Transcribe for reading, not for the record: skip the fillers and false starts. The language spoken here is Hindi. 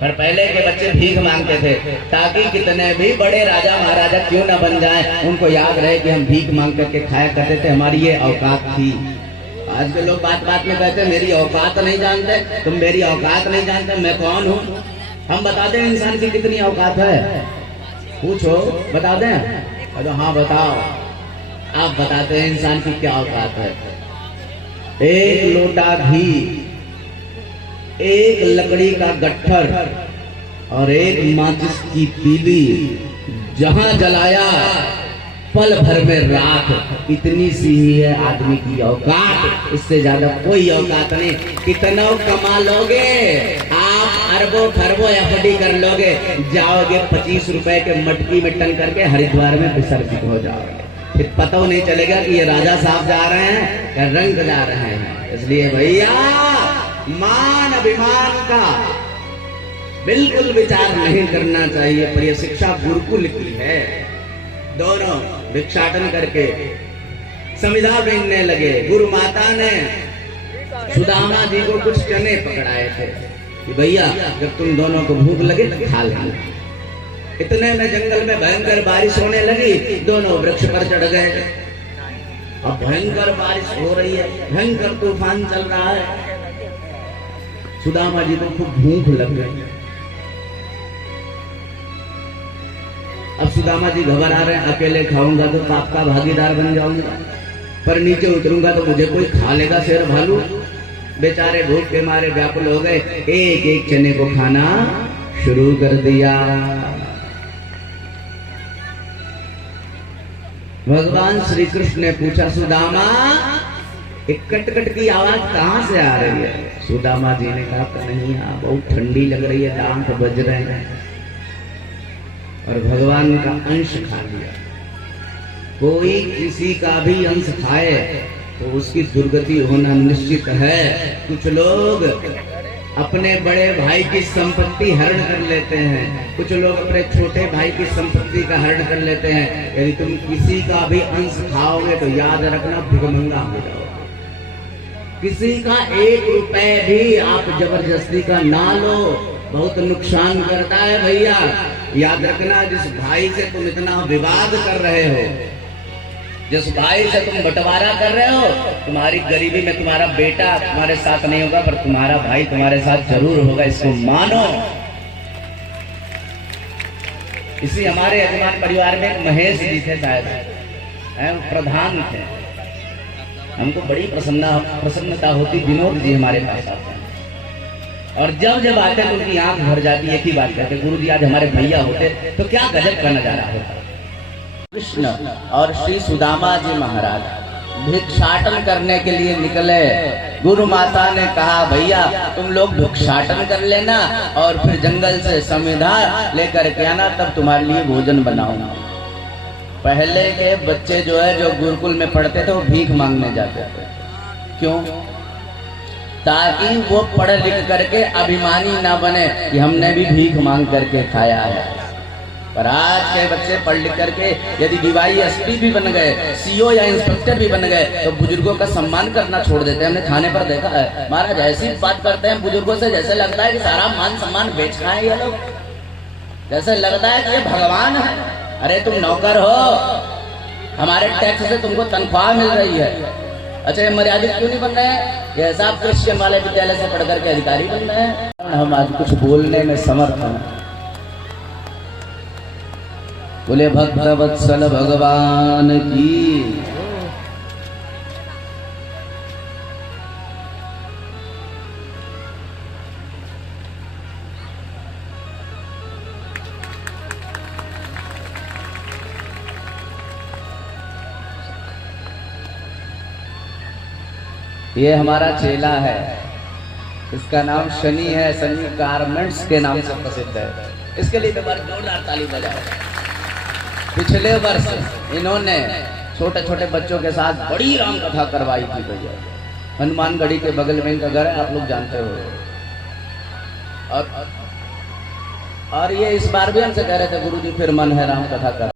पर पहले के बच्चे भीख मांगते थे ताकि कितने भी बड़े राजा महाराजा क्यों ना बन जाएं, उनको याद रहे कि हम भीख मांग करके खाया करते थे, हमारी ये औकात थी। आज के लोग बात बात में कहते हैं मेरी औकात नहीं जानते, तुम मेरी औकात नहीं जानते, मैं कौन हूँ। हम बता दें इंसान की कितनी औकात है, पूछो बता दें। अरे हाँ बताओ, आप बताते हैं इंसान की क्या औकात है। एक लोटा घी, एक लकड़ी का गट्ठर और एक माचिस की तीली, जहां जलाया पल भर में राख, इतनी सी ही है आदमी की औकात, इससे ज्यादा कोई औकात नहीं। कितना कमा लोगे आप, अरबों खरबों एफडी कर लोगे, जाओगे 25 रुपए के मटकी में टंग करके हरिद्वार में विसर्जित हो जाओगे, फिर पता नहीं चलेगा कि ये राजा साहब जा रहे हैं या रंग जा रहे हैं। इसलिए भैया मान अभिमान का बिल्कुल विचार नहीं करना चाहिए, पर यह शिक्षा गुरुकुल की है। दोनों भिक्षाटन करके संविधा बीनने लगे। गुरु माता ने सुदामा जी को कुछ चने पकड़ाए थे कि भैया जब तुम दोनों को भूख लगे तो खा लेना। इतने में जंगल में भयंकर बारिश होने लगी, दोनों वृक्ष पर चढ़ गए। अब भयंकर बारिश हो रही है, भयंकर तूफान चल रहा है। सुदामा जी को खूब भूख लग गई। अब सुदामा जी घबरा रहे हैं, अकेले खाऊंगा तो पाप का भागीदार बन जाऊंगा, पर नीचे उतरूंगा तो मुझे कोई खा लेगा शेर भालू। बेचारे भूख के मारे व्याकुल हो गए, एक एक चने को खाना शुरू कर दिया। भगवान श्री कृष्ण ने पूछा, सुदामा एक कटकट की आवाज कहां से आ रही है? सुदामा जी ने कहा, कन्हैया बहुत ठंडी लग रही है, दांत बज रहे हैं और भगवान का अंश खा लिया। कोई किसी का भी अंश खाए तो उसकी दुर्गति होना निश्चित है। कुछ लोग अपने बड़े भाई की संपत्ति हरण कर लेते हैं, कुछ लोग अपने छोटे भाई की संपत्ति का हरण कर लेते हैं। यदि तुम किसी का भी अंश खाओगे तो याद रखना भिखमंगा हो जाओगे। किसी का 1 रुपए भी आप जबरदस्ती का ना लो, बहुत नुकसान करता है भैया। याद रखना, जिस भाई से तुम इतना विवाद कर रहे हो, जिस भाई से तुम बंटवारा कर रहे हो, तुम्हारी गरीबी में तुम्हारा बेटा तुम्हारे साथ नहीं होगा, पर तुम्हारा भाई तुम्हारे साथ जरूर होगा, इसको मानो। इसी हमारे यजमान परिवार में एक महेश जी थे, शायद प्रधान थे। हमको बड़ी प्रसन्नता होती, विनोद जी हमारे पास आते हैं और जब जब आते तो उनकी आंख भर जाती। एक ही बात कहते, गुरु जी आज हमारे भैया होते तो क्या गजब का नजारा होता। कृष्ण और श्री सुदामा जी महाराज भिक्षाटन करने के लिए निकले। गुरु माता ने कहा, भैया तुम लोग भिक्षाटन कर लेना और फिर जंगल से संविधा लेकर के आना, तब तुम्हारे लिए भोजन बनाऊंगा। पहले के बच्चे जो है, जो गुरुकुल में पढ़ते थे, वो भीख मांगने जाते थे। क्यों? ताकि वो पढ़ लिख करके अभिमानी ना बने कि हमने भी भीख मांग करके खाया है। पर आज के बच्चे पढ़ लिख करके यदि DYSP भी बन गए, CO या इंस्पेक्टर भी बन गए, तो बुजुर्गों का सम्मान करना छोड़ देते हैं। हमने थाने पर देखा है, महाराज ऐसी बात करते हैं बुजुर्गों से जैसे लगता है कि सारा मान सम्मान बेच खाए ये लोग, जैसे लगता है कि ये भगवान है। अरे तुम नौकर हो, हमारे टैक्स से तुमको तनख्वाह मिल रही है। अच्छा ये मर्यादित क्यों नहीं बन रहे हैं? ये सब क्रिश्चियन वाले विद्यालय से पढ़ करके अधिकारी बन रहे हैं। हम आज कुछ बोलने में समर्थ हैं। बोले भक्त वत्सल भगवान की। ये हमारा चेला है, इसका नाम शनि है, शनि गारमेंट्स के नाम से प्रसिद्ध है। इसके लिए जोरदार ताली बजाओ। पिछले वर्ष इन्होंने छोटे छोटे बच्चों के साथ बड़ी राम कथा करवाई थी भैया। हनुमानगढ़ी के बगल में इनका घर है, आप लोग जानते हो। और ये इस बार भी हमसे कह रहे थे, गुरुजी फिर मन है राम कथा कर।